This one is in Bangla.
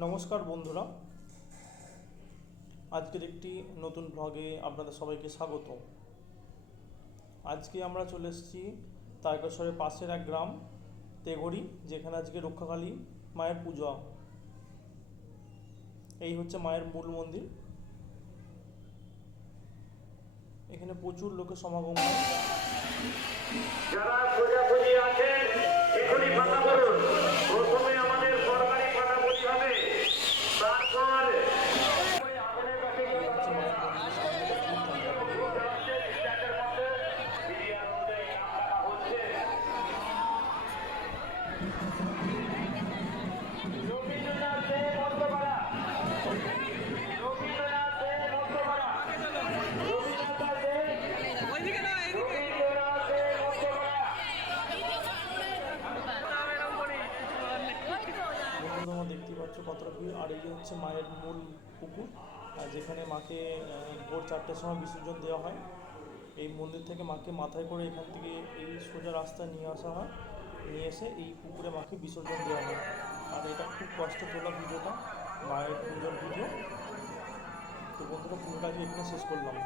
নমস্কার বন্ধুরা। আজকের একটি নতুন ব্লগে আপনাদের সবাইকে স্বাগত আজকে আমরা চলে এসেছি তারকেশ্বরের পাশের এক গ্রাম তেঘড়ি যেখানে আজকে রক্ষাকালী মায়ের পূজা। এই হচ্ছে মায়ের মূল মন্দির। এখানে প্রচুর লোকের সমাগম হয়। দেখতে পাচ্ছ কতটা আর এই হচ্ছে মায়ের মূল পুকুর। যেখানে মাকে ভোর চারটের সময় বিসর্জন দেওয়া হয়, এই মন্দির থেকে মাকে মাথায় করে এখান থেকে এই সোজা রাস্তা নিয়ে আসা হয়, নিয়ে এসে এই পুকুরে মাকে বিসর্জন দেওয়া হয়। আর এটা খুব কষ্ট তোলা পুজোটা মায়ের পুজোর পুজো তো বন্ধুরা পুরোটা আজকে এখানে শেষ করলাম।